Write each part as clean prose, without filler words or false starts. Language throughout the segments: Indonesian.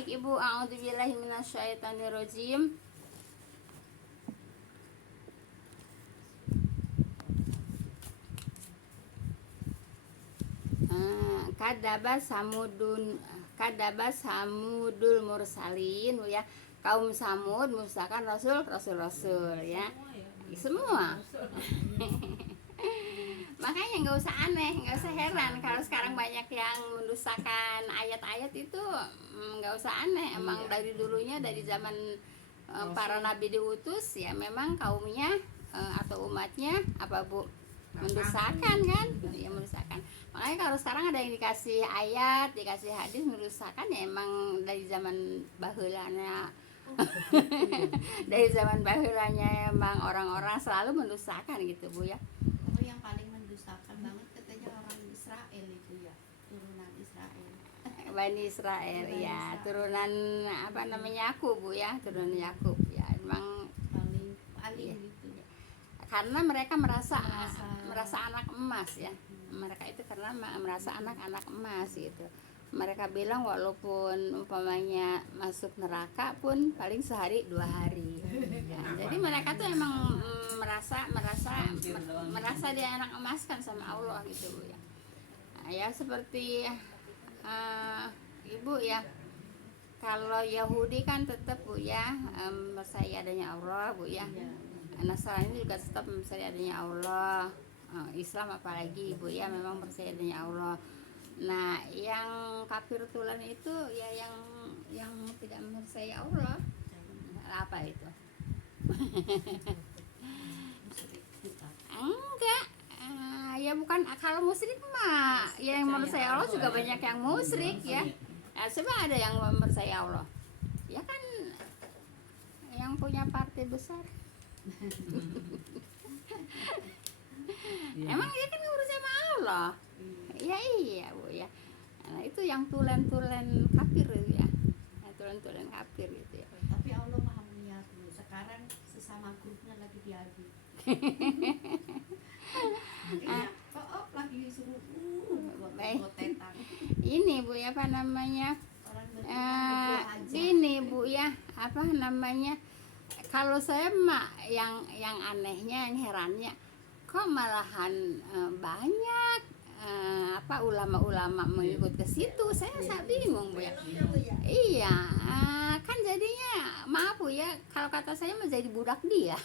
Baik Ibu, a'udzubillahi minasyaitonirrajim. Kadabas samudul mursalin ya. Kaum Samud mendustakan rasul ya. Semua. Makanya nggak usah aneh, nggak usah heran kalau sekarang banyak yang mendustakan ayat-ayat itu. Nggak usah aneh, emang dari dulunya, dari zaman para nabi diutus ya, memang kaumnya atau umatnya apa Bu, mendustakan kan ya, mendustakan. Makanya kalau sekarang ada yang dikasih ayat, dikasih hadis mendustakan ya, emang dari zaman bahulanya. Dari zaman bahulanya emang orang-orang selalu mendustakan gitu Bu ya. Yang paling mendustakan banget katanya orang Israel itu ya, turunan Israel. Bani Israel ya, turunan apa namanya, Yakub Bu ya, turunan Yakub ya, emang paling iya. gitu. Karena mereka merasa anak emas ya. Mereka itu karena merasa anak emas gitu. Mereka bilang walaupun umpamanya masuk neraka pun paling sehari 2 hari ya. Jadi mereka tuh emang merasa dia anak emas kan sama Allah gitu Bu ya. Nah, ya seperti Ibu ya, kalau Yahudi kan tetap Bu ya percaya adanya Allah Bu ya. Nasrani juga tetap percaya adanya Allah. Islam apalagi Bu ya, memang percaya adanya Allah. Nah, yang kafir tulen itu ya yang tidak percaya Allah. Apa itu? Enggak. Ya bukan, kalau musyrik mah ya, yang percaya Allah juga banyak yang musyrik ya. Coba ada yang percaya Allah. Ya kan yang punya partai besar. Emang dia kan nggak percaya sama Allah. Ya iya Bu ya. Nah, itu yang tulen-tulen kafir ya. Tulen-tulen kafir gitu ya. Tapi Allah Maha menyatu. Sekarang sesama grupnya lagi diadu. Lagi suruh ini Bu ya, apa namanya? Ini Bu ya, apa namanya? Kalau saya mah yang anehnya, yang herannya, kok malahan banyak apa ulama-ulama mengikut ke situ. Saya bingung Bu ya. Iya, kan jadinya maaf Bu ya, kalau kata saya menjadi budak dia.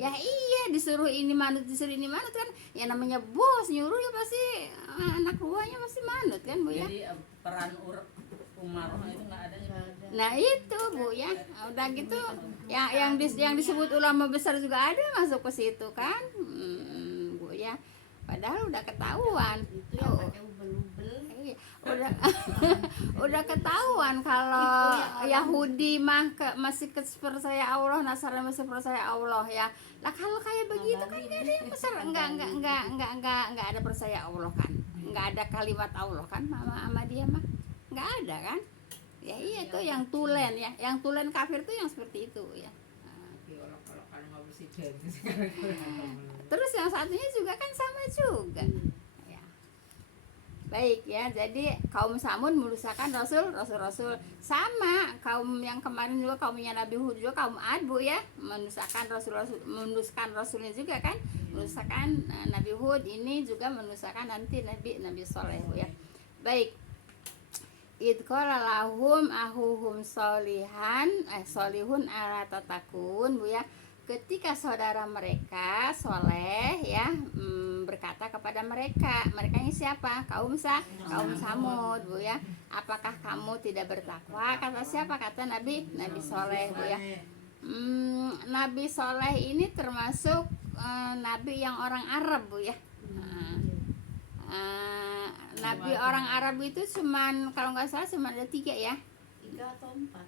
Ya iya, disuruh ini manut kan, ya namanya bos nyuruh ya pasti anak buahnya pasti manut kan Bu ya. Jadi peran umaroh itu nggak ada. Nah itu Bu ya, udah gitu ya, yang disebut ulama besar juga ada masuk ke situ kan, Bu ya. Padahal udah ketahuan. Udah ketahuan kalau Yahudi mah masih percaya Allah, Nasrani masih percaya Allah ya. Lah kalau kayak begitu kan nggak ada yang besar, nggak ada percaya Allah kan, nggak ada kalimat Allah kan sama dia mah, nggak ada kan. Ya iya tuh yang tulen ya, yang tulen kafir tuh yang seperti itu ya. Terus yang satunya juga kan sama juga. Baik ya, jadi kaum Samud mendustakan rasul sama kaum yang kemarin juga, kaumnya Nabi Hud juga, kaum Ad Bu ya, mendustakan mendustakan rasulnya juga kan, mendustakan Nabi Hud, ini juga mendustakan nanti Nabi Soleh Bu ya. Baik, idqala lahum ahuhum solihun ala tatakun Bu ya. Ketika saudara mereka soleh ya berkata kepada mereka ini siapa? Kaum Samud Bu ya. Apakah kamu tidak bertakwa? Kata siapa? Kata Nabi Soleh Bu ya. Nabi Soleh ini termasuk nabi yang orang Arab Bu ya. Nabi orang Arab itu cuman, kalau nggak salah cuman ada 3 ya. 3 atau 4.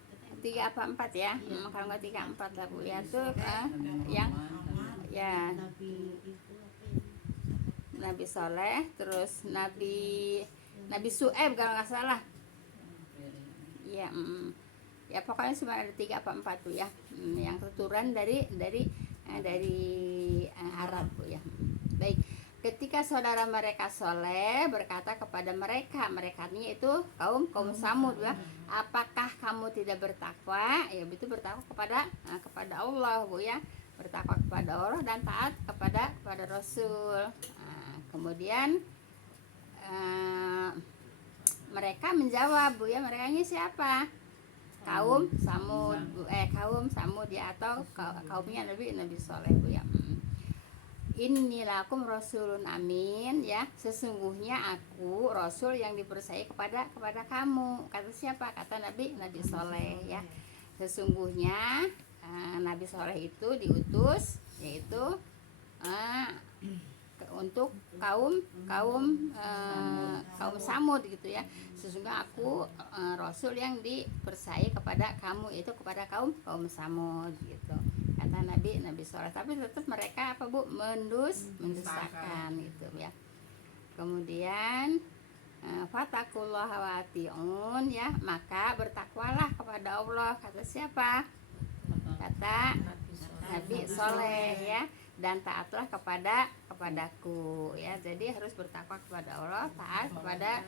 3 apa 4 ya, kalau nggak 3 4 lah Bu ya. Tuh yang ya Nabi Soleh, terus Nabi Su'aib kalau nggak salah ya. Ya pokoknya cuma ada 3 apa 4 Bu ya, yang keturunan dari Arab Bu ya. Baik, ketika saudara mereka soleh berkata kepada merekanya itu kaum Samud ya, apakah kamu tidak bertakwa? Ya itu bertakwa kepada Allah Bu ya, bertakwa kepada Allah dan taat kepada Rasul. Kemudian mereka menjawab Bu ya, merekanya siapa? Kaum Samud kaum Samud ya, atau kaumnya Nabi Soleh Bu ya. Inilakum rasulun amin ya, sesungguhnya aku rasul yang dipercaya kepada kamu. Kata siapa? Kata Nabi Soleh ya. Sesungguhnya Nabi Soleh itu diutus yaitu untuk kaum Samud gitu ya. Sesungguhnya aku rasul yang dipercaya kepada kamu, itu kepada kaum Samud gitu, kata Nabi Soleh. Tapi tetap mereka apa Bu? Mendustakan gitu ya. Kemudian fatakullaha wa atiun ya, maka bertakwalah kepada Allah. Kata siapa? Kata Nabi Soleh ya, dan taatlah kepadaku ya. Jadi harus bertakwa kepada Allah, taat kepada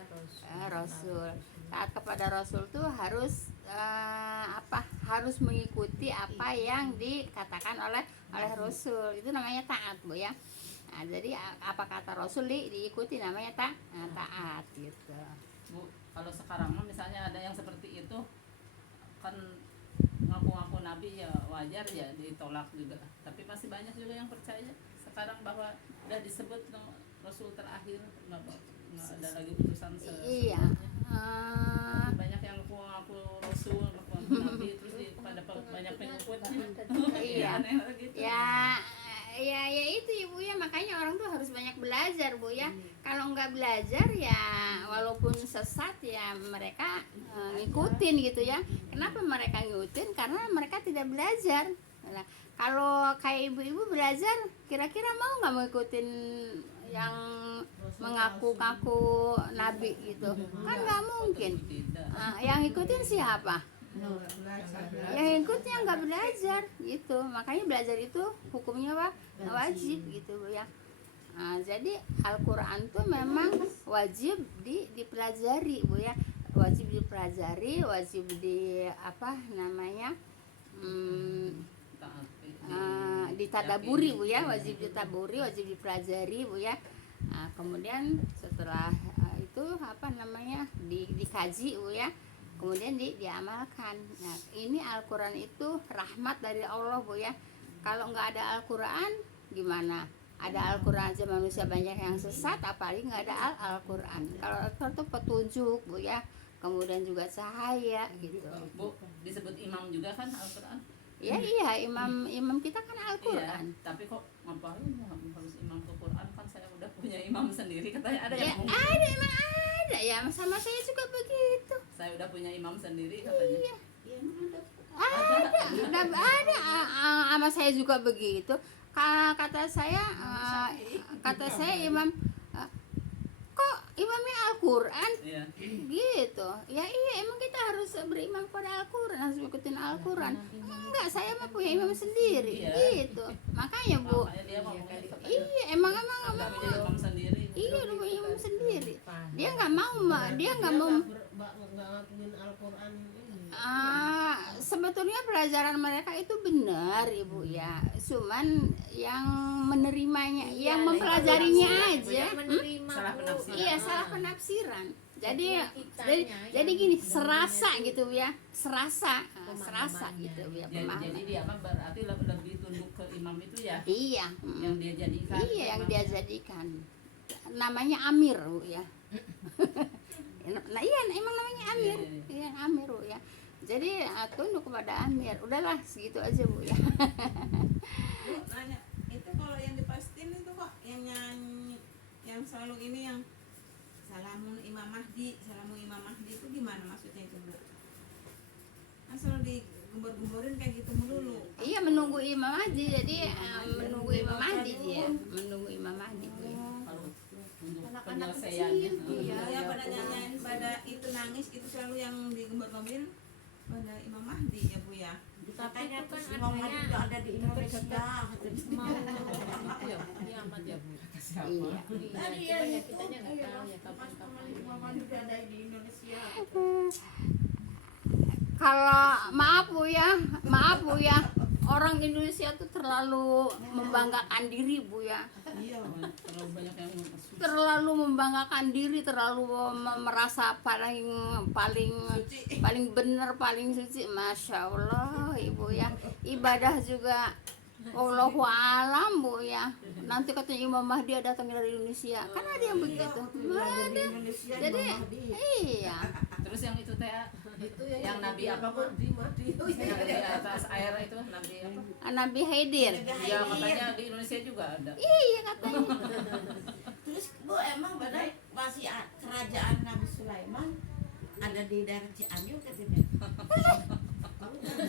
Rasul. Taat kepada Rasul tuh harus harus mengikuti apa yang dikatakan oleh Rasul. Itu namanya taat Bu ya. Nah, jadi apa kata Rasul diikuti, namanya taat gitu. Bu, kalau sekarang misalnya ada yang seperti itu kan ngaku-ngaku nabi ya, wajar ya ditolak juga. Tapi masih banyak juga yang percaya sekarang bahwa udah disebut Rasul terakhir, nggak ada lagi utusan Iya. Banyak yang ngaku Rasul, ngaku nabi, terus pada banyak pengikutnya. Iya. Aneh gitu. Ya itu Ibu ya, makanya orang tuh harus banyak belajar Bu ya. Kalau nggak belajar ya walaupun sesat ya mereka ngikutin gitu ya. Kenapa mereka ngikutin? Karena mereka tidak belajar. Nah, kalau kayak ibu-ibu belajar, kira-kira mau nggak mengikutin yang mengaku-ngaku nabi gitu? Kan nggak mungkin. Yang ikutin siapa? Yang ikutnya nggak belajar gitu. Makanya belajar itu hukumnya wajib gitu Bu ya. Jadi Al-Quran tuh memang wajib dipelajari Bu ya, wajib dipelajari, wajib ditadaburi Bu ya, wajib ditaburi, wajib dipelajari Bu ya. Kemudian setelah itu dikaji Bu ya, kemudian diamalkan. Nah, ini Al-Quran itu rahmat dari Allah Bu ya. Kalau nggak ada Al-Quran gimana? Ada Al-Quran aja manusia banyak yang sesat, apalagi nggak ada Al-Quran. Kalau Al-Quran itu petunjuk Bu ya, kemudian juga cahaya gitu. Bu, disebut imam juga kan Al-Quran? Ya iya, imam kita kan Al-Quran. Iya, tapi kok ngapain harus imam ke Quran, kan saya udah punya imam sendiri, katanya ada Ya yang ada, emang ada ya, sama saya juga begitu. saya udah punya imam sendiri katanya. Iya. Iya, emang Udah ada, sama saya juga begitu. Kata saya imam, kok imamnya Al-Quran Iya. gitu ya. Iya, emang kita harus beriman pada Al-Quran, harus ikutin Al-Quran. Enggak, saya mah punya imam sendiri. Iya. Gitu, makanya Bu. Makanya dia ngomongnya katanya, Iya, emang udah punya imam sendiri. iya, udah punya imam sendiri. Dia nggak mau ngakuin Al-Quran ini. Sebetulnya pelajaran mereka itu benar Ibu ya, cuman yang menerimanya, yang mempelajarinya aja Salah penafsiran. iya, salah penafsiran. Jadi gini, serasa gitu ya, serasa gitu ya Jadi pemahaman. dia mah berarti lebih tunduk ke imam itu ya, Iya, yang dia jadikan. iya, yang imam. dia jadikan. Namanya Amir Bu ya. Nah iya, emang namanya Amir. Iya, Amir Bu ya. Jadi tunduk kepada Amir. Udahlah segitu aja Bu ya. Bu, nanya, itu kalau yang di Palestina itu kok yang nyanyi, yang selalu ini yang salamun Imam Mahdi itu gimana maksudnya itu Bu? Kan selalu digembor-gemborin kayak gitu melulu. Iya, menunggu Imam Mahdi. Jadi menunggu Imam Mahdi dia, menunggu Imam Mahdi Bu ya. Kalau untuk Anak-anak penyelesaiannya. kecil, Iya, ya pada nyanyain, pada itu nangis itu selalu yang digembor-gemborin pada Imam Mahdi ya Bu ya. Katanya itu kan terus Imam Mahdi adanya udah ada di Indonesia katanya. mau itu ya kiamat ya Bu. Siapa? Iya. Tadi Iya, ya cuman ya itu kitanya nggak iya, tahu ya Mas kapan-kapan. teman Imam Mahdi udah ada di Indonesia. Kalau maaf Bu ya, orang Indonesia tuh terlalu membanggakan diri Bu ya. Iya. Terlalu banyak yang suci. Terlalu membanggakan diri, terlalu merasa paling Suci. paling benar, paling suci. Masya Allah Ibu ya. Ibadah juga Allahu alam Bu ya. Nanti katanya Imam Mahdi datang dari Indonesia. Kan ada yang begitu. Ada di Ada. Indonesia Jadi Imam Mahdi. iya. Terus yang itu teh Itu yang Nabi apa Bu? Mahdi. Yang di atas air itu Nabi apa? Nabi Haidir. Ya katanya di Indonesia juga ada. Iya katanya. Terus Bu emang benar masih kerajaan Nabi Sulaiman ada di daerah Cianjur katanya.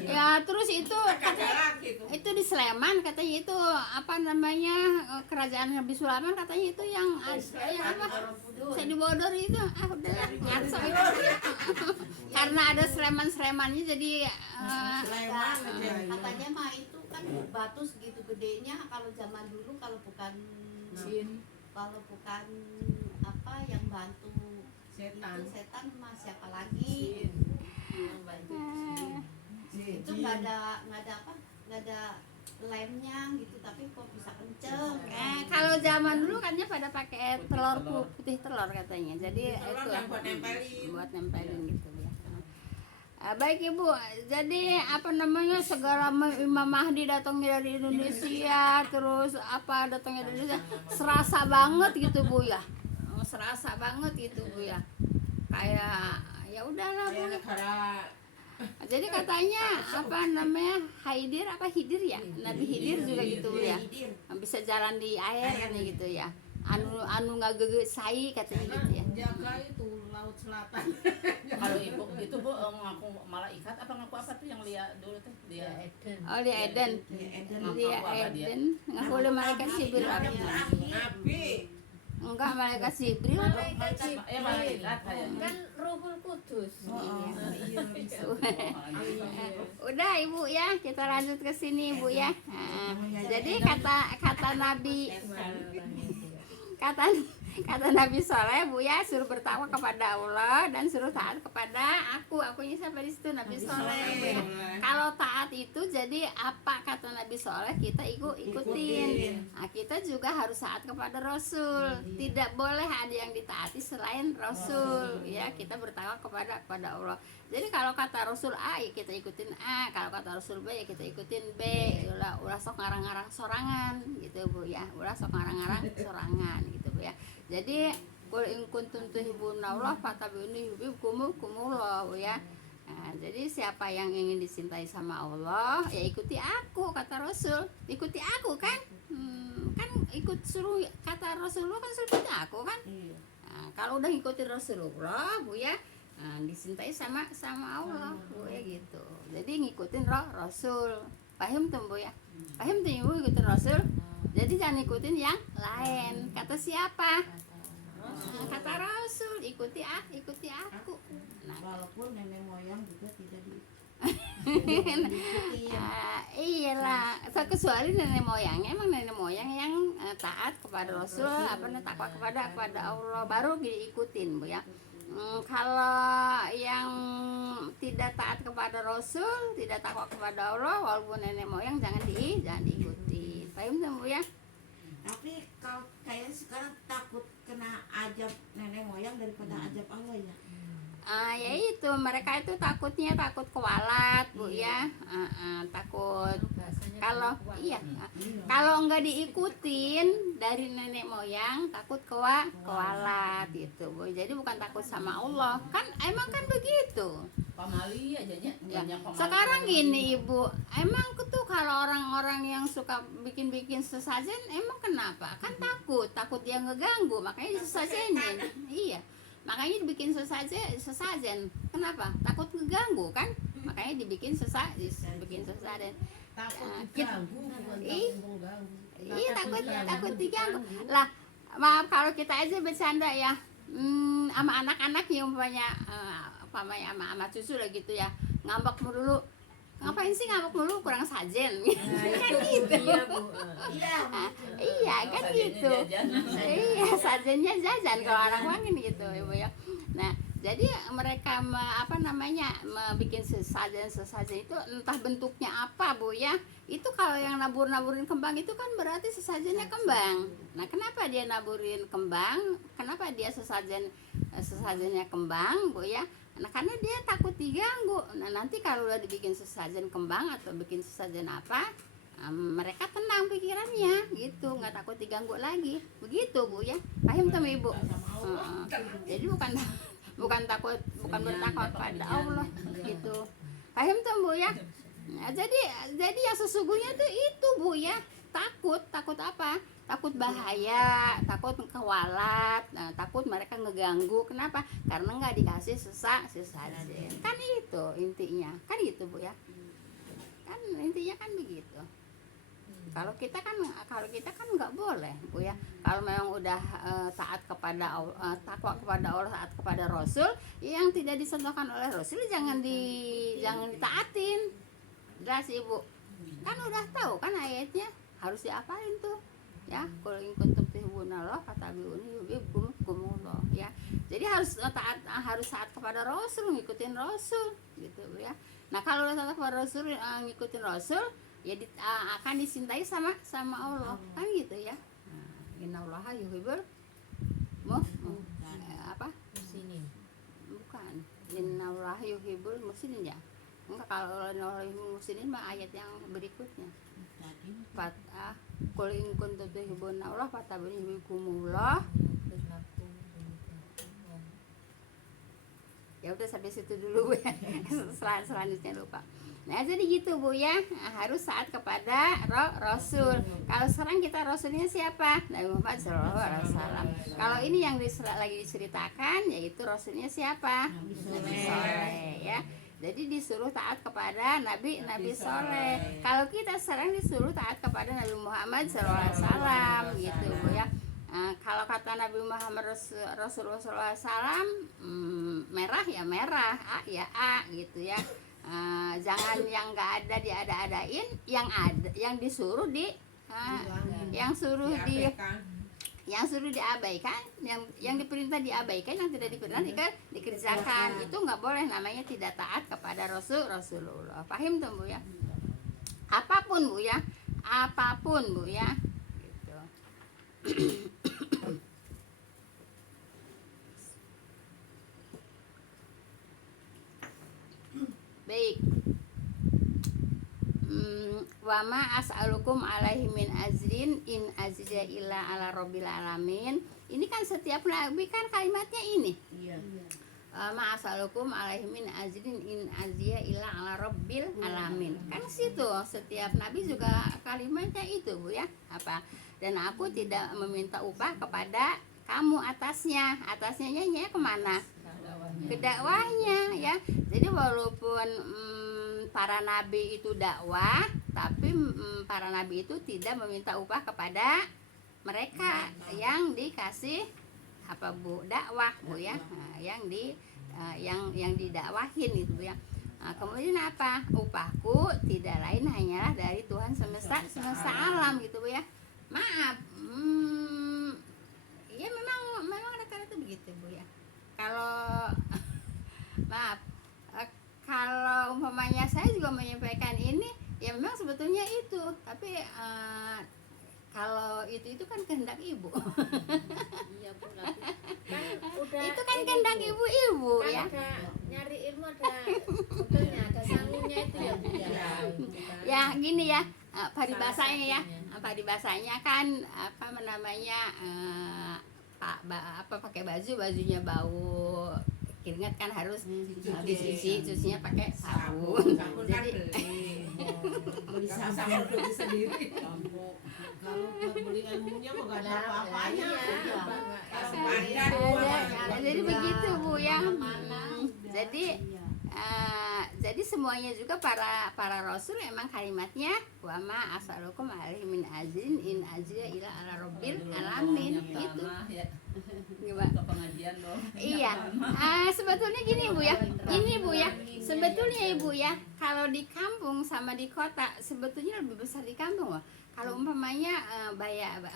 Ya terus itu katanya Lagi tuh. itu di Sleman katanya itu apa namanya kerajaan Nabi Sulaiman katanya itu yang apa saya dibodor itu udah ngaco itu karena ada Sleman-Slemannya jadi Sulaiman Iya, iya. katanya mah itu kan batu segitu gedenya kalau zaman dulu kalau bukan Jin. kalau bukan apa yang bantu Setan. itu setan mah siapa lagi Yang bantu itu nggak ada lemnya gitu tapi kok bisa kenceng kalau zaman dulu katanya pada pakai telur putih telur katanya jadi Telur itu yang buat nempelin. buat nempelin gitu ya. Baik Ibu, jadi apa namanya segala Imam Mahdi datangnya dari Indonesia, terus apa datangnya dari Indonesia, serasa banget gitu Bu ya, serasa banget gitu Bu ya, kayak ya udahlah Bu. Kayak negara Jadi katanya apa namanya Haidir apa Hidir ya, Nabi Hidir juga gitu Bu ya, bisa jalan di air nih gitu ya, anu nggak sai katanya gitu ya. jaga itu laut selatan. Kalau ibu itu Bu ngaku malaikat apa ngaku apa tuh yang lihat dulu tuh dia Eden. Oh di Eden, Ngaku di apa dia? Eden nggak boleh malaikat Jibril apa? Nabi. Enggak malaikat Jibril. Malaikat malaikat kayaknya. kan Ruhul Kudus. Iya bisa. Udah Ibu ya, kita lanjut ke sini Ibu ya. Nah, jadi kata Nabi kata Nabi Soleh Bu ya, suruh bertakwa kepada Allah dan suruh taat kepada akunya siapa di situ Nabi Soleh. Kalau taat itu jadi apa kata Nabi Soleh kita ikutin. Nah, kita juga harus taat kepada Rasul. Tidak boleh ada yang ditaati selain Rasul. Ya kita bertakwa kepada Allah. Jadi kalau kata Rasul A ya kita ikutin A, kalau kata Rasul B ya kita ikutin B. Ulah sok ngarang-ngarang sorangan gitu Bu ya. Ulah sok ngarang-ngarang sorangan gitu Bu ya. Jadi qul in kuntum tuhibbunallah fattabi'uni yuhibbukumullah Bu ya. Nah, jadi siapa yang ingin dicintai sama Allah ya ikuti aku kata Rasul. Ikuti aku kan? Kan ikut suruh kata Rasulullah kan suruh ikuti aku kan? Nah, kalau udah ngikutin Rasulullah Bu ya, nah, dicintai sama Allah Bu ya gitu. Jadi ngikutin Rasul. Paham tuh Bu ya? Paham tuh Ibu ngikutin Rasul. Jadi jangan ikutin yang lain. Kata siapa? Kata Rasul. Ikuti aku. Nah, walaupun nenek moyang juga tidak di iyalah. Kecuali nenek moyangnya emang nenek moyang yang taat kepada Rasul, takwa kepada Allah baru diikutin Bu ya. Kalau yang tidak taat kepada Rasul, tidak takwa kepada Allah, walaupun nenek moyang jangan diikuti. Paham tuh Bu ya? tapi kalau kayaknya sekarang takut kena ajab nenek moyang daripada ajab Allah ya. Ya itu mereka itu takut kualat Bu ya. Takut kalau iya kalau enggak diikutin dari nenek moyang takut kualat gitu Bu. Jadi bukan takut sama Allah kan emang kan begitu. Pamali aja nya Ya. banyak pamali. Sekarang gini Ibu, emang tuh kalau orang-orang yang suka bikin sesajen emang kenapa? Kan takut dia ngeganggu makanya disesajenin. Iya. Makanya dibikin sesajen. Kenapa? Takut ngeganggu kan? Makanya dibikin bikin sesajen. Takut Ya, diganggu, bukan Ih. takut mengganggu. Iya takut diganggu. Lah, maaf kalau kita aja bercanda ya. Sama anak-anak yang umpamanya sama cucu lah gitu ya. ngambek mulu. Ngapain sih ngambek mulu, kurang sajen. Kan gitu. Iya Bu. Iya. Iya kan Sajennya gitu. jajan. Iya, sajennya jajan kalau anak wangi gitu Ibu ya. Nah, jadi mereka bikin sesajen itu entah bentuknya apa Bu ya. Itu kalau yang naburin kembang itu kan berarti sesajennya kembang. Nah, kenapa dia naburin kembang? Kenapa dia sesajennya kembang Bu ya? Nah, karena dia takut diganggu. Nah, nanti kalau udah dibikin sesajen kembang atau bikin sesajen apa, mereka tenang pikirannya gitu, nggak takut diganggu lagi. Begitu Bu ya. Paham tuh Ibu? Jadi bukan bertakwa pada Allah gitu. Paham tuh Bu ya? Nah, jadi yang sesungguhnya tuh itu Bu ya. Takut apa? Takut bahaya, takut kewalat, takut mereka ngeganggu. Kenapa? Karena nggak dikasih sesajen. Kan itu intinya. Kan itu Bu ya. Kan intinya kan begitu. Kalau kita kan nggak boleh Bu ya. Kalau memang udah taat kepada Allah, takwa kepada Allah, taat kepada Rasul, yang tidak disentuhkan oleh Rasul jangan ditaatin. Jelas Ibu. Kan udah tahu kan ayatnya, harus diapalin tuh. Ya, qul in kuntum tuhibbunallah fattabi'uni yuhibbukumullah ya. Jadi harus taat kepada Rasul, ngikutin Rasul gitu ya. Nah, kalau udah taat kepada Rasul, ngikutin Rasul, ya akan dicintai sama Allah. Kan gitu ya. Innallaha yuhibbul Muslimin. bukan. Innallaha yuhibbul muslimin ya. Enggak, kalau innallaha yuhibbul muslimin mah ayat yang berikutnya. Qul in kuntum tuhibbunallah fattabi'uni yuhibbukumullah. Ya udah sampai situ dulu Bu ya. Selanjutnya lupa. Nah, jadi gitu Bu ya. Harus taat kepada Rasul. Kalau sekarang kita Rasulnya siapa? Nabi Muhammad SAW. Kalau ini yang lagi diceritakan yaitu Rasulnya siapa? Nabi Soleh ya. Jadi disuruh taat kepada Nabi Soleh. Kalau kita sekarang disuruh taat kepada Nabi Muhammad SAW gitu Bu ya. Kalau kata Nabi Muhammad Rasulullah SAW, merah ya merah, A ya A gitu ya. Jangan yang nggak ada diada-adain, yang disuruh yang suruh diabaikan, yang diperintah diabaikan, yang tidak diperintah dikerjakan. Itu nggak boleh, namanya tidak taat kepada Rasulullah. Paham tuh Bu ya? Apapun Bu ya, gitu. Baik. Wama as'alukum alaihi min ajrin in ajriya illa ala rabbil alamin. Ini kan setiap nabi kan kalimatnya ini. Iya. Ma as'alukum alaihi min ajrin in ajriya illa ala rabbil alamin. Kan situ setiap nabi juga kalimatnya itu Bu ya. Apa? Dan aku tidak meminta upah kepada kamu atasnya. Atasnya nya kemana? Ke dakwahnya ya. Jadi walaupun para nabi itu dakwah, tapi para nabi itu tidak meminta upah kepada mereka yang dikasih apa Bu, dakwah Bu ya. Nah, yang didakwahin itu Bu ya. Nah, kemudian apa? Upahku tidak lain hanyalah dari Tuhan semesta alam gitu Bu ya. Maaf. Ya memang rata-rata begitu Bu ya. Kalau maaf, kalau umpamanya saya juga menyampaikan ini, ya memang sebetulnya itu, tapi kalau itu kan kehendak ibu. Iya Bu. Kan udah Itu kan kehendak ibu kan ya. ada nyari ilmu, ada sebetulnya ada sanggupnya itu ya Bu ya. Ya gini ya, paribasanya ya, paribasanya kan apa namanya, pakai bajunya bau keringat kan harus cucinya pakai sabun. Jadi Beli sabun beli sendiri. Kalau buat beli ilmunya kok gak ada apa-apanya. jadi begitu Bu ya. Jadi semuanya juga para rasul emang kalimatnya wa ma asalukum alaihi min ajrin in ajriya ila ala rabbil alamin gitu. Gimana? Ke pengajian dong. Iya. Sebetulnya gini Bu ya. Ini Bu ya. sebetulnya ibu ya, kalau di kampung sama di kota sebetulnya lebih besar di kampung loh. Kalau umpamanya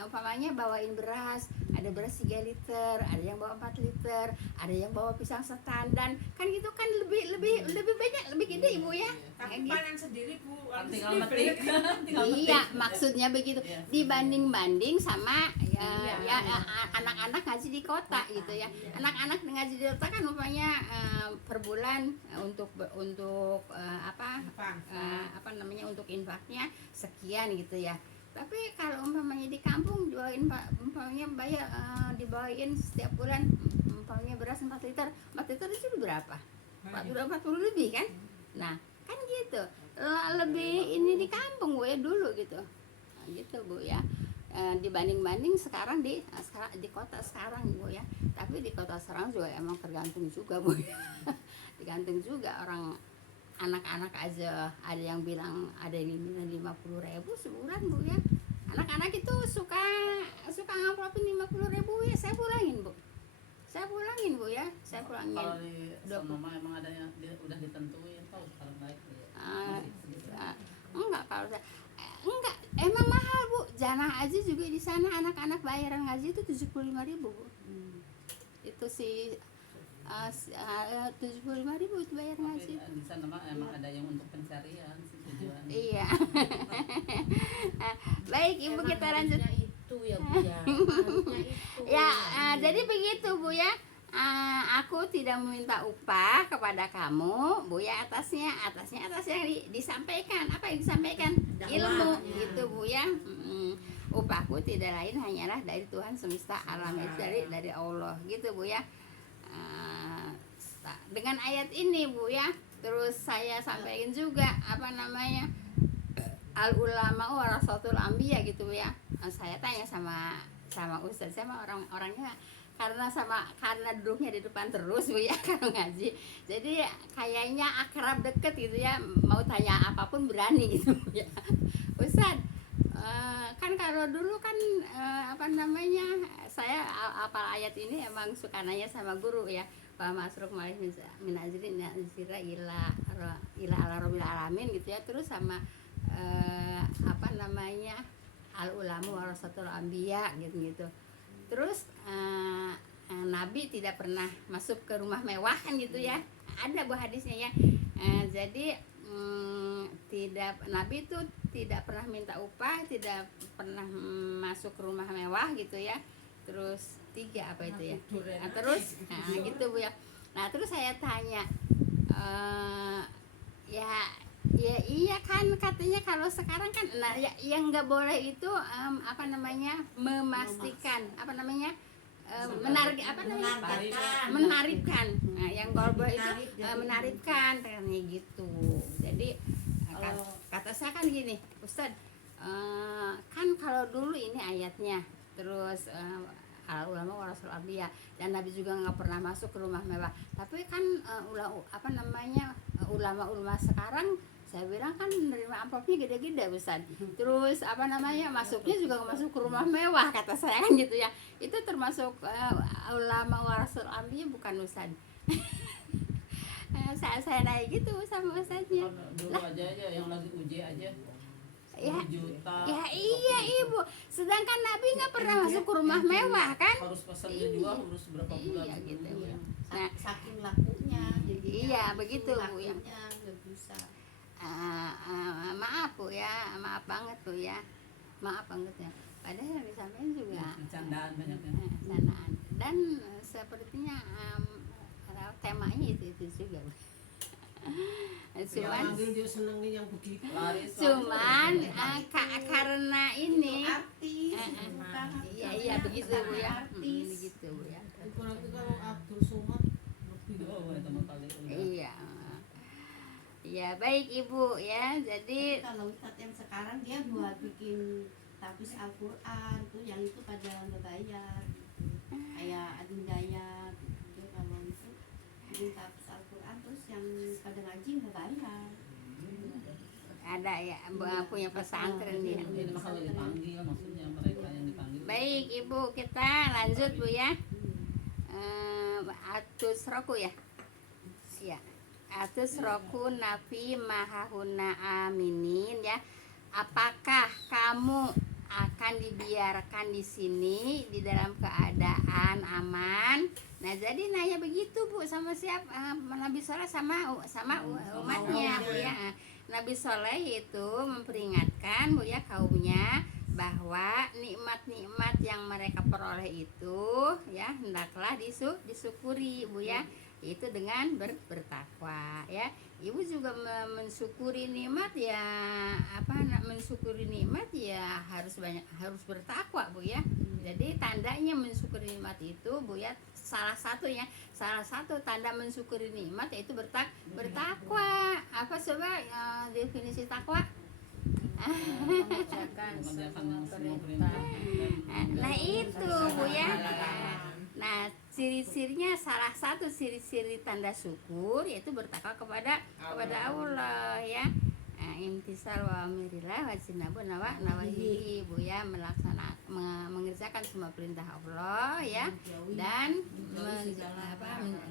umpamanya bawain beras, ada beras 3 liter, ada yang bawa 4 liter, ada yang bawa pisang setandan, kan gitu kan lebih banyak, lebih gede ibu ya. Tapi Kayak gitu. panen sendiri Bu. Kan harus tinggal dibeli. metik. Tinggal Iya, metik. maksudnya begitu. Iya. Dibanding sama Iya. anak-anak ngaji di kota gitu ya. Anak-anak ngaji di kota kan umpamanya per bulan untuk Gampang. apa namanya untuk infaknya sekian gitu ya. Tapi kalau umpamanya di kampung jualin umpamanya bayar dibawain setiap bulan umpamanya beras 4 liter. 4 liter itu berapa? 40 lebih kan? Nah, kan gitu. Lebih ini di kampung Bu ya dulu gitu. Nah, gitu Bu ya. Dibanding sekarang di kota sekarang Bu ya. Tapi di kota sekarang juga emang tergantung juga Bu ya. Digantung juga orang anak-anak aja ada yang bilang ada yang bilang 50.000 sebulan Bu ya. Anak-anak itu suka ngamplopin 50.000 ya, saya pulangin Bu Bu ya, saya pulangin. Kalau di 20. Sonoma emang ada yang udah ditentuin tahu sekarang naik ya. Masih segitu. Enggak kalau enggak emang mahal Bu, jamaah aja juga di sana anak-anak bayaran ngaji itu 75.000 Bu. Itu sih 75.000 itu bayar Tapi ngaji. di sana mah emang ada yang untuk pencarian sih tujuan. Iya. Baik Ibu, kita lanjut. Harusnya itu ya Bu ya. Harusnya itu. Ya, jadi begitu Bu ya. Aku tidak meminta upah kepada kamu Bu ya, atasnya yang disampaikan. Apa yang disampaikan? Ilmu gitu Bu ya. Upahku tidak lain hanyalah dari Tuhan semesta alam, dari Allah gitu Bu ya. Dengan ayat ini Bu ya, terus saya sampaikan juga apa namanya al ulama warasatul anbiya gitu Bu ya. Saya tanya sama Ustaz, saya mah orangnya karena duduknya di depan terus Bu ya kalau ngaji, jadi kayaknya akrab deket gitu ya, mau tanya apapun berani gitu Bu ya. Ustaz, kan kalau dulu kan apa namanya saya apal ayat ini emang suka nanya sama guru ya, Pak Masruk Malik min azrin nazira ila ala rabbil alamin gitu ya, terus sama apa namanya al ulama warasatul anbiya gitu. Terus Nabi tidak pernah masuk ke rumah mewah kan gitu ya, ada Bu hadisnya ya. Jadi tidak, Nabi itu tidak pernah minta upah, tidak pernah masuk ke rumah mewah gitu ya. Terus 3 apa itu ya? Nah, terus gitu Bu ya. Nah, terus saya tanya ya iya kan katanya kalau sekarang kan nah ya, yang nggak boleh itu apa namanya memastikan apa namanya menarikkan. Nah, yang nggak boleh itu menarikkan katanya gitu. Jadi kata saya kan gini, Ustaz, kan kalau dulu ini ayatnya, terus al ulama warasul anbiya, dan Nabi juga nggak pernah masuk ke rumah mewah. Tapi kan ulama-ulama sekarang saya bilang kan menerima amplopnya gede-gede Ustaz. Terus apa namanya masuknya juga masuk ke rumah mewah kata saya kan gitu ya. Itu termasuk ulama warasul anbiya bukan Ustaz? Saya naik gitu sama Ustaznya. Dulu aja yang lagi uji aja. Ya, 10 juta. ya iya Ibu. Sedangkan Nabi nggak pernah masuk ke rumah mewah kan? Harus pesannya juga harus berapa bulan Iya gitu. sebelumnya. Nah, saking lakunya jadinya iya begitu Bu ya. lakunya nggak bisa. Maaf Bu ya, maaf banget Bu ya, maaf banget ya. Padahal yang disampaikan juga Bercandaan banyaknya. sanaan, dan sepertinya temanya itu juga Bu. Cuman dia senengnya yang begitu. Laris, cuman karena ini Artis bukan iya begitu Bu ya. artis. Begitu Bu ya. Apalagi kalau Abdul Somad lebih. Oh, teman kali udah. Iya. Ya baik Ibu ya. Jadi Kalau Ustadz yang sekarang dia buat bikin tapis Al-Quran tuh yang itu pada nggak bayar gitu. Kayak adindaya gitu. Kalau itu bikin tapis Al-Quran terus yang pada ngaji nggak bayar. ada ya punya pesantren dia. Ini mah kalau dipanggil maksudnya mereka yang dipanggil. Baik Ibu, kita lanjut Bu ya. Atus roku ya. Iya. atus rokun nafi mahahuna aminin ya. Apakah kamu akan dibiarkan di sini di dalam keadaan aman? Nah, jadi nanya begitu Bu sama siapa? Nabi Soleh sama umatnya Bu ya. Nabi Soleh itu memperingatkan Bu ya kaumnya bahwa nikmat-nikmat yang mereka peroleh itu ya hendaklah disyukuri Bu ya, itu dengan bertakwa ya. Ibu juga mensyukuri nikmat ya, mensyukuri nikmat ya harus bertakwa Bu ya. Jadi tandanya mensyukuri nikmat itu Bu ya, salah satu tanda mensyukuri nikmat yaitu bertakwa. Apa coba definisi takwa? mengerjakan semua perintah. Nah itu Bu ya. Nah ciri-cirinya, salah satu ciri-ciri tanda syukur yaitu bertakwa kepada Allah ya. Imtisal wa amirillah wa jinabu nawahi Bu ya, mengerjakan semua perintah Allah ya, dan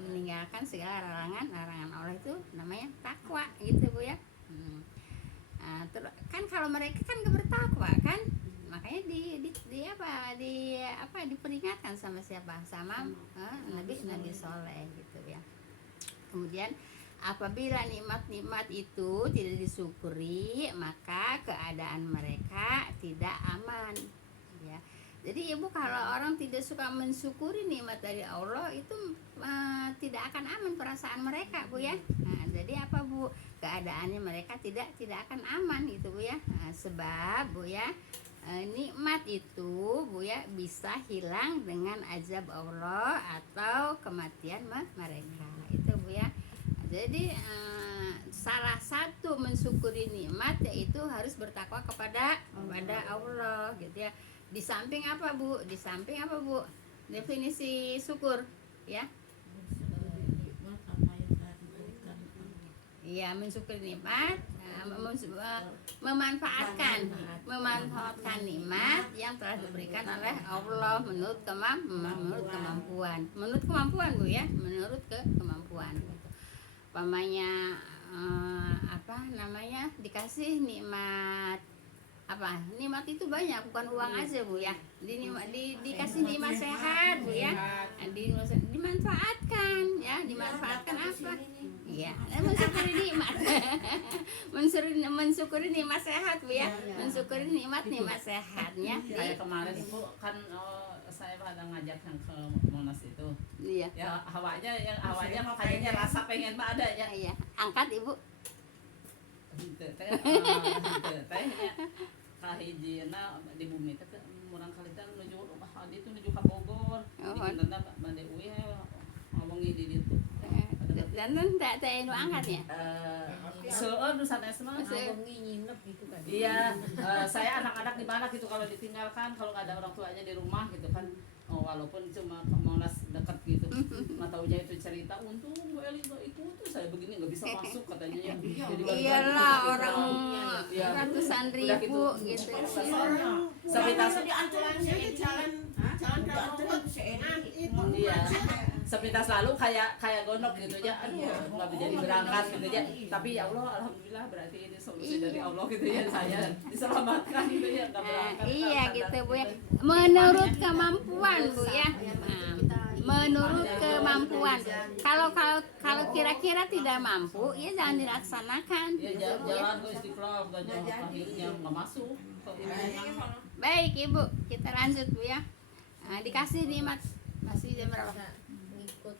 meninggalkan segala larangan Allah, itu namanya takwa gitu Bu ya. Kan kalau mereka kan gak bertakwa kan, makanya diperingatkan sama siapa? Sama Nabi Soleh gitu ya. Kemudian apabila nikmat-nikmat itu tidak disyukuri, maka keadaan mereka tidak aman ya. Jadi Ibu, kalau orang tidak suka mensyukuri nikmat dari Allah itu tidak akan aman perasaan mereka Bu ya. Nah, jadi apa Bu? Keadaannya mereka tidak akan aman gitu Bu ya. Sebab Bu ya, nikmat itu Bu ya bisa hilang dengan azab Allah atau kematian mereka itu Bu ya. Jadi salah satu mensyukuri nikmat yaitu harus bertakwa kepada Allah gitu ya. Di samping apa Bu? Definisi syukur ya. Iya, mensyukuri nikmat, memanfaatkan nikmat yang telah diberikan oleh Allah menurut kemampuan. Menurut kemampuan Bu ya, menurut kemampuan. Pamannya dikasih nikmat nikmat itu banyak, bukan uang aja Bu ya. Dikasih nikmat sehat Bu ya, dimanfaatkan ya, apa? Iya, mensyukuri nikmat. mensyukuri nikmat sehat Bu ya, mensyukuri nikmat sehatnya. Kayak kemarin Bu kan saya pada ngajak yang ke Monas itu. Iya. Ya hawanya kayaknya rasa pengen ada ya. Iya, angkat Ibu. Tehnya kahijina di bumi teh murang kali teh nuju nuju ka Bogor. Bikin tanda Bande Uwi ngomongi di ditu. Dan tak anu angkat ya. Seueur nu sanes mah nginep gitu kan. iya, saya anak-anak di mana gitu kalau ditinggalkan, kalau nggak ada orang tuanya di rumah gitu kan. Walaupun cuma ke Monas dekat gitu, nggak taunya itu cerita, untung Bu Eli nggak ikut tuh, saya begini nggak bisa masuk katanya ya. Jadi Iyalah, orang ya, ratusan ribu gitu. sepintas iya, sepintas lalu kayak gondok gitu ya, aduh nggak jadi berangkat gitu ya. Tapi ya Allah, alhamdulillah berarti ini solusi dari Allah gitu ya, saya diselamatkan gitu ya, nggak berangkat. Iya gitu Bu ya, menurut kemampuan Bu ya. Menurut kemampuan. Kalau kira-kira tidak mampu, ya jangan dilaksanakan. Ya jalan ke Istiqlal, gak jauh akhirnya nggak masuk. Baik Ibu, kita lanjut Bu ya. Dikasih nikmat masih jam berapa? Ngikut.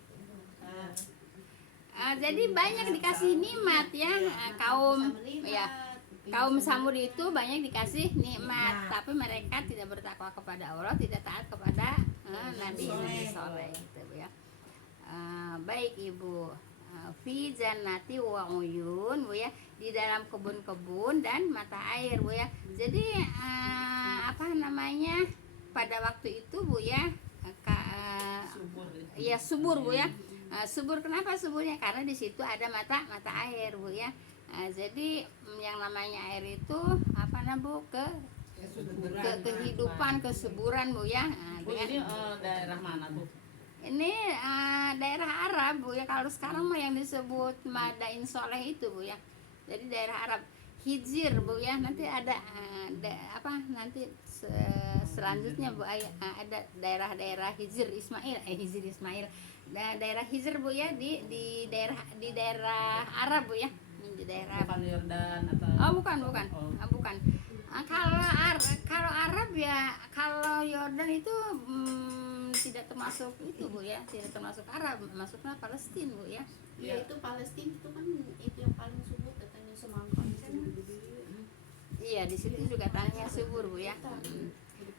Jadi banyak dikasih nikmat ya, kaum Samud itu banyak dikasih nikmat, tapi mereka tidak bertakwa kepada Allah, tidak taat kepada Nabi Soleh gitu Bu ya. Baik Ibu, fi jannati wa uyun Bu ya, di dalam kebun-kebun dan mata air Bu ya. Jadi pada waktu itu Bu ya, subur Bu ya. Subur, kenapa suburnya? Karena di situ ada mata air Bu ya. Jadi yang namanya air itu Bu, kehidupan, kesuburan Bu ya. Bu, ini daerah mana Bu? Ini daerah Arab Bu ya. Kalau sekarang mah yang disebut Madain Soleh itu Bu ya. Jadi daerah Arab Hijir Bu ya. Nanti ada nanti selanjutnya Bu ada daerah-daerah Hijir Ismail Hijir Ismail. Daerah Hijir Bu ya di daerah Arab Bu ya. Di daerah Bukan Yordan atau bukan. Oh. Bukan. Kalau Arab ya, kalau Yordan itu tidak termasuk itu Bu ya, tidak termasuk Arab, masuknya Palestina Bu ya. Ya itu Palestina itu kan itu yang paling subur katanya semangka itu. Iya, di situ juga tanahnya subur Bu ya.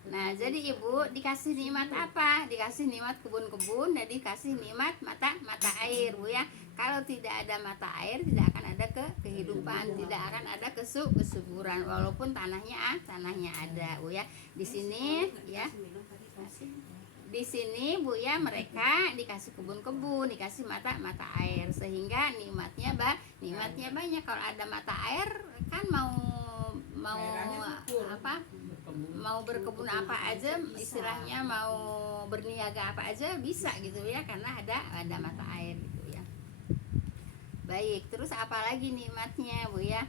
Nah, jadi Ibu dikasih nikmat apa? Dikasih nikmat kebun-kebun dan dikasih nikmat mata air Bu ya. Kalau tidak ada mata air tidak akan ada kehidupan, tidak akan ada kesuburan walaupun tanahnya ada Bu ya. Di sini ya. Di sini Bu ya mereka dikasih kebun-kebun, dikasih mata air sehingga nikmatnya banyak. Kalau ada mata air kan mau mau berkebun apa aja istilahnya, mau berniaga apa aja bisa gitu ya karena ada mata air gitu ya. Baik, terus apa lagi nikmatnya Bu ya?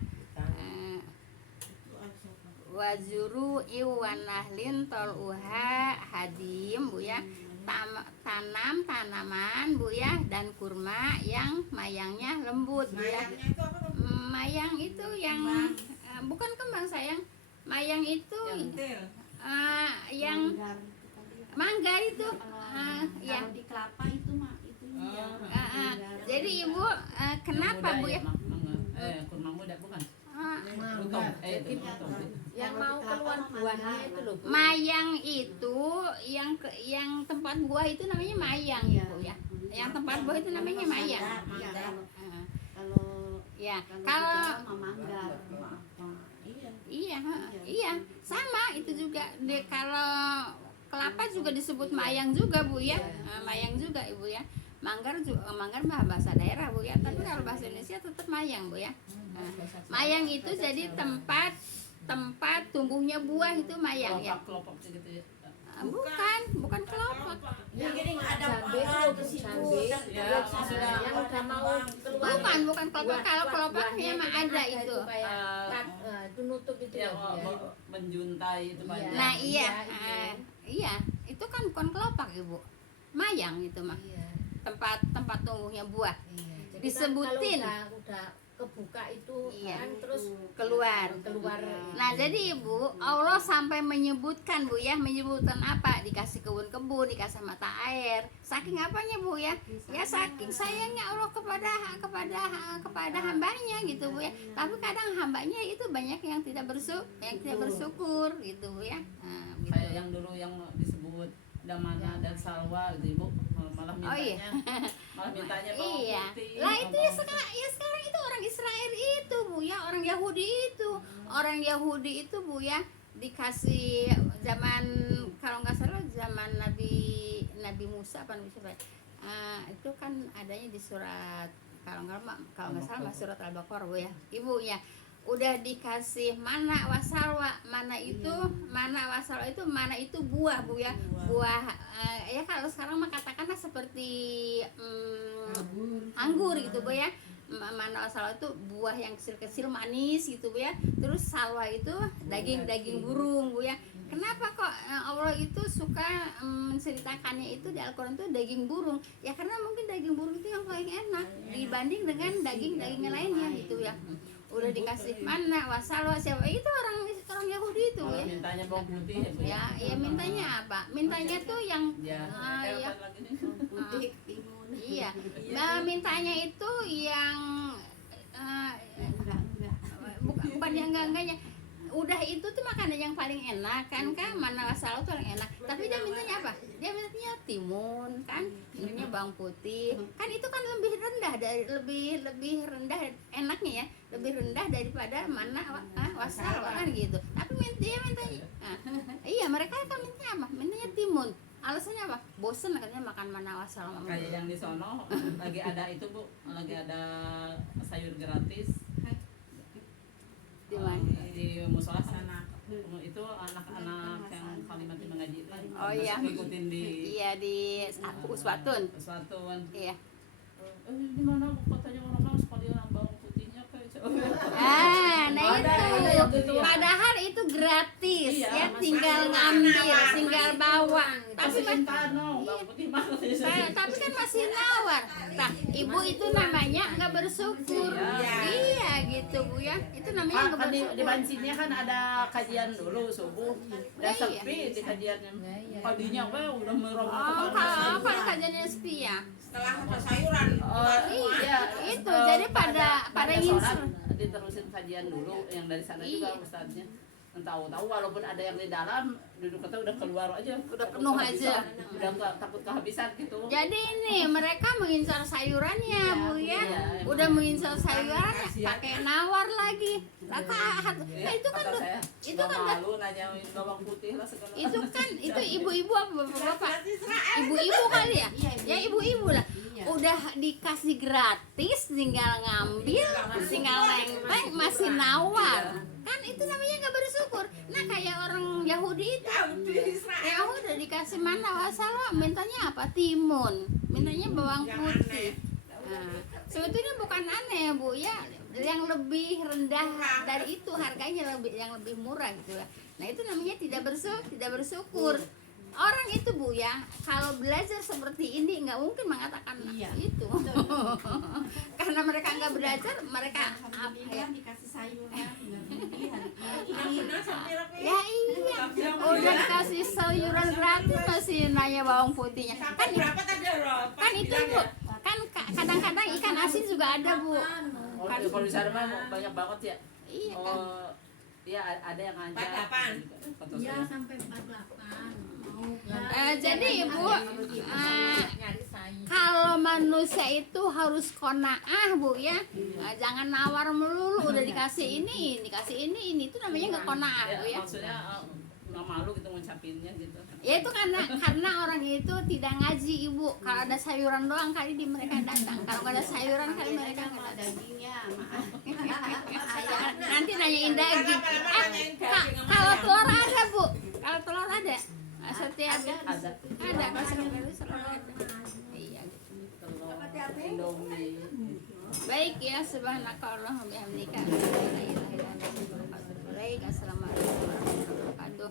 Wazuru iwanahlin toluha hadim Bu ya. Tanam tanaman Bu ya dan kurma yang mayangnya lembut Bu ya. Mayangnya itu apa tuh? Mayang itu yang bukan kembang sayang. Mayang itu Entil. yang manggar itu. Ya. Kalau di kelapa itu mah itu Jadi Ibu kenapa Bu ya? kurma muda bukan? Mangga. Utong. Itu utong. Yang mau keluar buahnya itu loh. Mayang itu yang tempat buah itu namanya mayang Ibu ya. Yang tempat buah itu namanya mayang. Kalau manggar. iya sama itu juga. Kalau kelapa juga disebut mayang juga Bu ya. Mayang juga Ibu ya. Manggar mah bahasa daerah Bu ya. Tapi kalau bahasa Indonesia tetap mayang Bu ya. Mayang itu jadi tempat tumbuhnya buah itu mayang ya. Kelopak gitu ya. Bukan kelopak. Yang ada jambe pohon itu di situ. jambe Ya, sudah. yang udah mau keluar. Bukan kelopak. Kalau kelopaknya mah ada itu. Itu nutup itu Yang ya. menjuntai itu banyak. Nah Iya, iya itu kan bukan kelopak Ibu. Mayang itu mah. Iya. Tempat tumbuhnya buah. Iya. Jadi Disebutin. kan kalau udah kebuka itu Iya. kan terus Keluar. Nah, Jadi Ibu, Allah sampai menyebutkan Bu ya, menyebutkan apa? Dikasih kebun-kebun, dikasih mata air. Saking apanya Bu ya? Ya saking sayangnya Allah kepada hambanya gitu Bu ya. Tapi kadang hambanya itu banyak yang tidak bersyukur gitu Bu ya. Nah, gitu. Kayak yang dulu yang disebut Damana dan Salwa gitu Ibu, malah mintanya bawang Iya. putih. Lah itu ya sekarang itu orang Israel itu Bu ya, orang Yahudi itu. Orang Yahudi itu Bu ya dikasih zaman kalau nggak salah zaman Nabi Musa apa Nabi siapa? Itu kan adanya di surat kalau nggak salah surat Al-Baqarah Bu ya. Ibu ya udah dikasih mana wasalwa, mana wasalwa itu mana itu buah Bu ya. Buah ya kalau sekarang mah katakanlah seperti anggur gitu Bu ya. Mana wasalwa itu buah yang kecil-kecil manis gitu Bu ya. Terus salwa itu daging burung Bu ya. Kenapa kok Allah itu suka menceritakannya itu di Al-Quran itu daging burung? Ya karena mungkin daging burung itu yang paling enak dibanding dengan daging lainnya gitu ya. Udah dikasih mana wasalwa siapa itu orang Yahudi itu Kalau ya. mintanya bawang putih ya Bu. Ya mintanya apa? Mintanya tuh yang Ya. ya. Apa lagi nih? Putih timun. Iya. Nah, mintanya itu yang Enggak. bukan yang enggaknya. Udah itu tuh makanan yang paling enak kan mana wasalwa tuh yang enak. Tapi dia mintanya apa? Dia mintanya timun kan, mintanya bawang putih. Kan itu kan lebih rendah lebih rendah enaknya ya, lebih rendah daripada mana wasalwa kan gitu. Tapi dia mintanya iya mereka kan mintanya apa? Mintanya timun. Alasannya apa? Bosen katanya makan mana wasalwa. Kayak yang di sono lagi ada itu Bu, lagi ada sayur gratis. Di mana? Di musola sana. Itu anak-anak yang Kalimantan mengaji ngaji teh. Oh, iya. Ngikutin di Iya di Uswatun. Uswatun. Iya. Di mana katanya orang sekali orang bawang putihnya kayak Nah Ada yang itu. gitu ya. Padahal itu gratis Iya, ya, Mas. tinggal Mas, ngambil, nawar, tinggal masih bawa. tapi Tapi bawang putih mana tapi kan masih nawar. Nah, ibu itu namanya nggak bersyukur. Iya. Iya gitu Bu ya. Itu namanya nggak kan di bersyukur. bansinnya kan ada kajian dulu subuh udah Iya. sepi di kajiannya padinya udah merong Oh, kalau kajiannya sepi ya. Setelah ada sayuran Iya, itu. Jadi pada sholat nyusul. diterusin kajian dulu yang dari sana Iya. juga ustadznya tahu-tahu walaupun ada yang di dalam duduk kita udah keluar aja Udah Takut penuh kehabisan. aja. udah takut kehabisan gitu Jadi ini mereka mengincar sayurannya Bu ya. Iya, emang. Udah mengincar sayurannya, pakai nawar lagi. Lah Ya, itu kan kata saya, itu nggak kan malu nanyain bawang putih lah segala itu kan itu ibu-ibu apa bapak-bapak? Ibu-ibu kali ya? Ya ibu-ibu lah. Udah dikasih gratis, tinggal ngambil, tinggal nempel, masih nawar. Kan itu namanya nggak bersyukur. Nah kayak orang Yahudi itu, ya udah dikasih mana wassalam, mintanya apa? Timun, mintanya bawang putih. Nah, sebetulnya bukan aneh ya Bu ya, yang lebih rendah dari itu harganya yang lebih murah gitu ya. Nah itu namanya tidak bersyukur. Orang itu Bu ya, kalau belajar seperti ini nggak mungkin mengatakan Iya. itu. Karena mereka nggak belajar, mereka apa ya? dikasih sayuran nggak beli hari Ya iya, udah dikasih sayuran gratis masih nanya bawang putihnya. Kan berapa tadi loh? kan itu Bu, kan kadang-kadang ikan asin juga ada Bu. oh, kalau di sana mah banyak banget ya Iya kan. oh ya ada yang ngajak 48. foto Ya saya. sampai 48. Jadi Ibu, Nyari sayur. kalau manusia itu harus qanaah Bu ya. Jangan nawar melulu, udah dikasih ini itu namanya nggak qanaah Bu ya. Maksudnya nggak malu gitu ngucapinnya gitu Ya itu karena orang itu tidak ngaji Ibu. Kalau ada sayuran doang kali di mereka datang. Kalau nggak ada sayuran kali mereka nggak datang. dagingnya maaf Nanti nanyain daging. Kalau telur ada Bu. Kalau telur ada. Setiap ada masuk iya telur Indomie baik ya subhanakallahumma wa bihamdika baik assalamualaikum warahmatullahi wabarakatuh.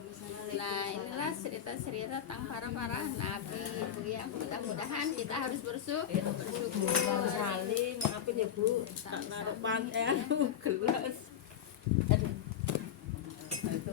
Nah inilah cerita-cerita tentang para nabi Bu ya. Mudah-mudahan kita harus bersyukur. Saling maafin ya Bu, tak naruh gelas. itu